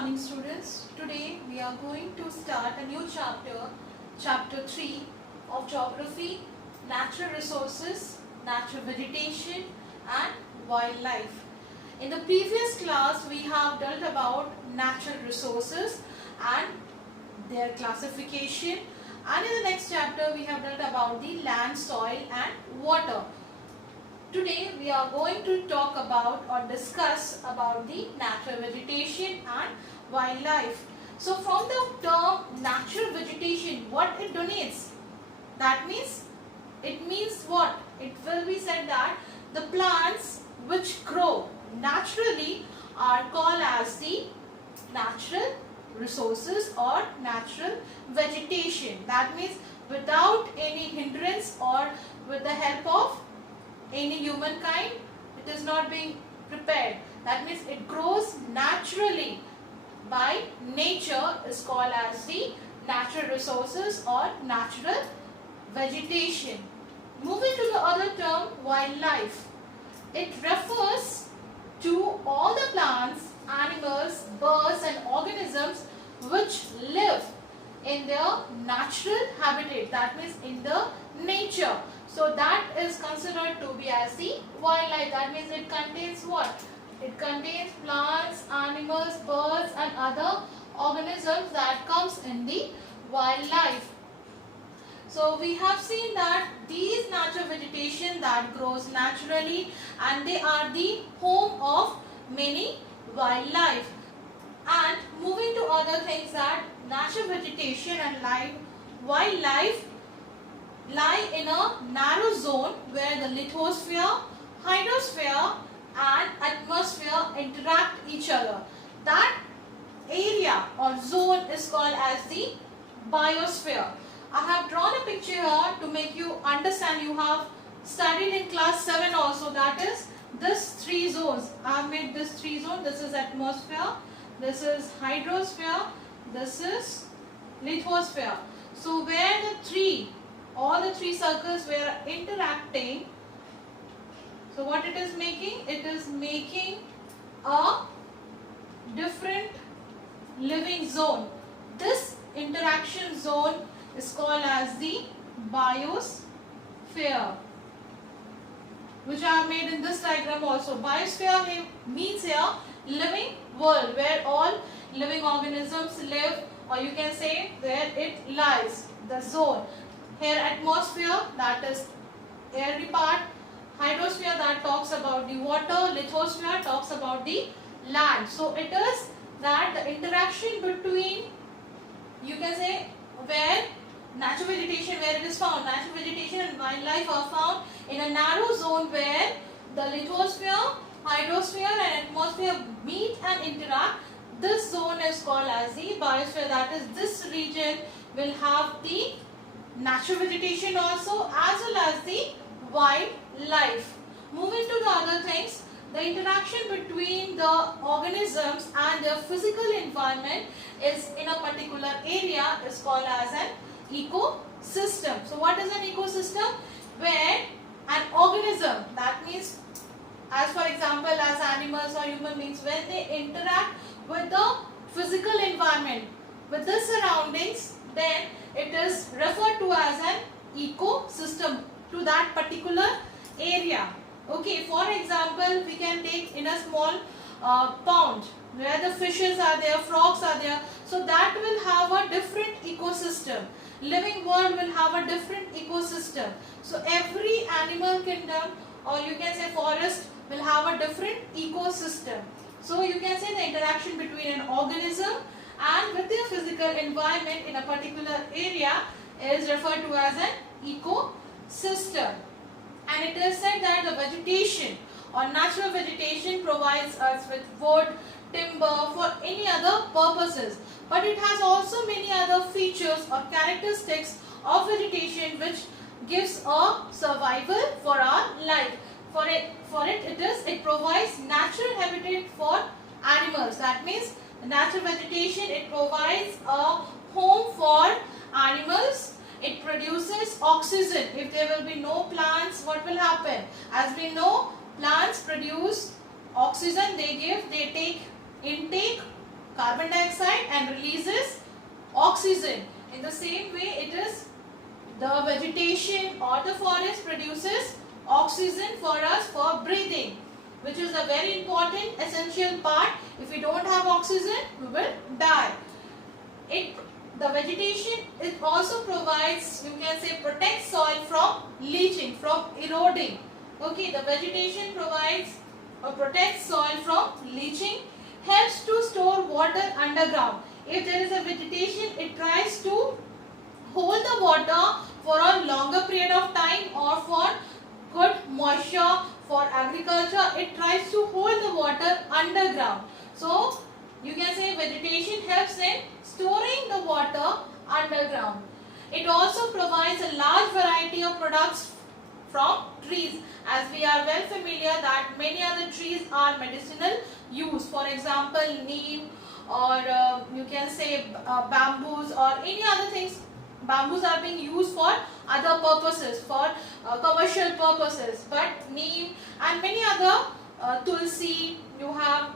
morning students. Today we are going to start a new chapter, chapter 3 of geography, natural resources, natural vegetation and wildlife. In the previous class we have dealt about natural resources and their classification, and in the next chapter we have dealt about the land, soil and water. Today we are going to talk about or discuss about the natural vegetation and wildlife. So from the term natural vegetation, what it denotes? That means, it means what? It will be said that the plants which grow naturally are called as the natural resources or natural vegetation. That means without any hindrance or with the help of any humankind, it is not being prepared. That means it grows naturally by nature, is called as the natural resources or natural vegetation. Moving to the other term, wildlife. It refers to all the plants, animals, birds and organisms which live in their natural habitat, that means in the nature. So that is considered to be as the wildlife. That means it contains what? It contains plants, animals, birds and other organisms that comes in the wildlife. So we have seen that these natural vegetation that grows naturally and they are the home of many wildlife. And moving to other things, that natural vegetation and wildlife lie in a narrow zone where the lithosphere, hydrosphere and atmosphere interact each other. That area or zone is called as the biosphere. I have drawn a picture here to make you understand. You have studied in class 7 also, that is this 3 zones. I have made this 3 zones. This is atmosphere, this is hydrosphere, this is lithosphere. So where all the 3 circles were interacting, so what it is making? It is making a different living zone. This interaction zone is called as the biosphere, which I have made in this diagram also. Biosphere means here living world, where all living organisms live, or you can say where it lies, the zone. Here atmosphere, that is airy part, hydrosphere that talks about the water, lithosphere talks about the land. So it is that the interaction between, you can say, where natural vegetation, where it is found, natural vegetation and wildlife are found in a narrow zone where the lithosphere, hydrosphere and atmosphere meet and interact. This zone is called as the biosphere. That is, this region will have the natural vegetation also as well as the wildlife. Moving to the other things, the interaction between the organisms and their physical environment is in a particular area is called as an ecosystem. So what is an ecosystem? Where an organism, that means as for example as animals or human beings, when they interact with the physical environment, with the surroundings, then it is referred to as an ecosystem to that particular area. Okay, for example, we can take in a small pond where the fishes are there, frogs are there. So that will have a different ecosystem. Living world will have a different ecosystem. So every animal kingdom, or you can say forest, will have a different ecosystem. So you can say the interaction between an organism and with their physical environment in a particular area is referred to as an ecosystem. And it is said that the vegetation or natural vegetation provides us with wood, timber for any other purposes. But it has also many other features or characteristics of vegetation which gives a survival for our life. It provides natural habitat for animals. That means natural vegetation, it provides a home for animals. It produces oxygen. If there will be no plants, what will happen? As we know, plants produce oxygen, they take intake carbon dioxide and releases oxygen. In the same way, it is the vegetation or the forest produces oxygen for us for breathing, which is a very important essential part. If we don't have oxygen, we will die. The vegetation, it also provides, you can say, protects soil from leaching, from eroding. Okay, the vegetation provides or protects soil from leaching, helps to store water underground. If there is a vegetation, it tries to hold the water for a longer period of time, or for good moisture for agriculture, it tries to hold the water underground. So you can say vegetation helps in storing the water underground. It also provides a large variety of products from trees, as we are well familiar that many other trees are medicinal use. For example, neem, or you can say bamboos or any other things. Bamboos are being used for other purposes, for commercial purposes, but neem and many other tulsi, you have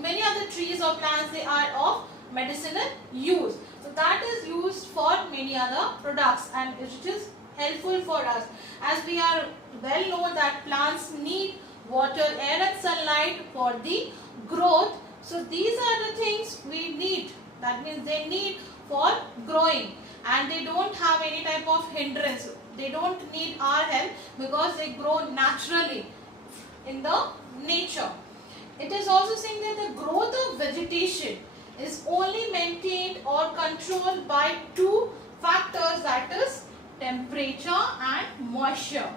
many other trees or plants, they are of medicinal use. So that is used for many other products, and it is helpful for us, as we are well known that plants need water, air and sunlight for the growth. So these are the things we need, that means they need for growing, and they don't have any type of hindrance. They don't need our help because they grow naturally in the nature. It is also saying that the growth of vegetation is only maintained or controlled by two factors, that is temperature and moisture.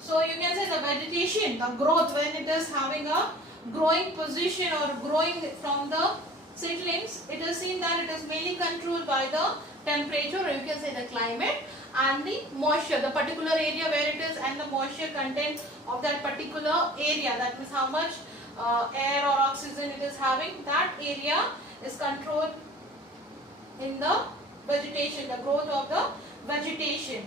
So you can say the vegetation, the growth, when it is having a growing position or growing from the seedlings, it is seen that it is mainly controlled by the temperature, or you can say the climate, and the moisture, the particular area where it is, and the moisture content of that particular area. That means how much air or oxygen it is having, that area is controlled in the vegetation, the growth of the vegetation.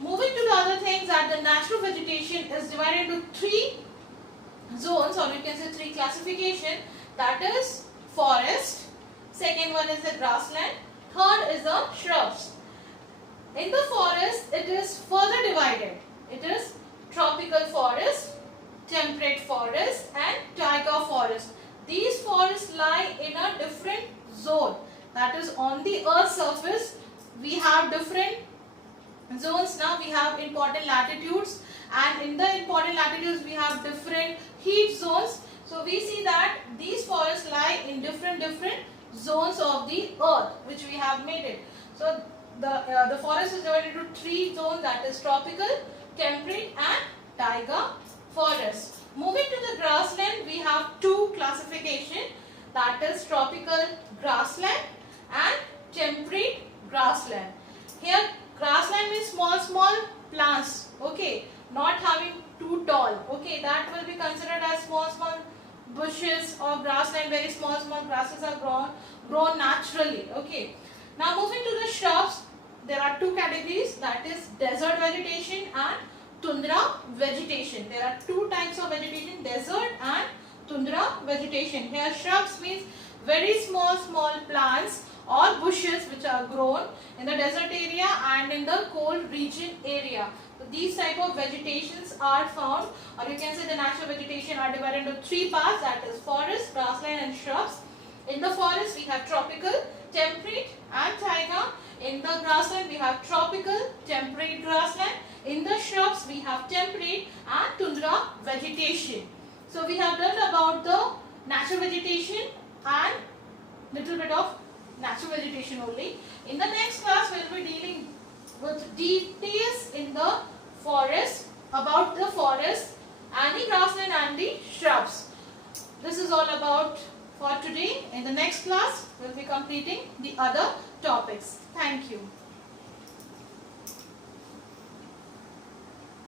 Moving to the other things, that the natural vegetation is divided into three zones, or you can say three classification, that is forest, second one is the grassland, third is the shrubs. In the forest, it is further divided. It is tropical forest, temperate forest and taiga forest. These forests lie in a different zone, that is on the earth's surface. We have different zones. Now we have important latitudes, and in the important latitudes we have different heat zones. So we see that these forests lie in different zones of the earth, which we have made it. So the forest is divided into three zones, that is tropical, temperate and taiga forest. Moving to the grassland, we have two classification, that is tropical grassland and temperate grassland. Here grassland means small plants, okay, not having too tall, okay, that will be considered as small bushes or grassland. Very small grasses are grown naturally, okay. Now moving to the shrubs, there are two categories, that is desert vegetation and tundra vegetation. There are two types of vegetation, desert and tundra vegetation. Here shrubs means very small plants or bushes which are grown in the desert area and in the cold region area. So these type of vegetations are found, or you can say the natural vegetation are divided into three parts, that is forest, grassland and shrubs. In the forest we have tropical, temperate and taiga. In the grassland we have tropical, temperate grassland. In the shrubs we have temperate and tundra vegetation. So we have done about the natural vegetation and little bit of natural vegetation only. In the next class we will be dealing with details in the forest, about the forest and the grassland and the shrubs. This is all about for today. In the next class we will be completing the other topics. Thank you.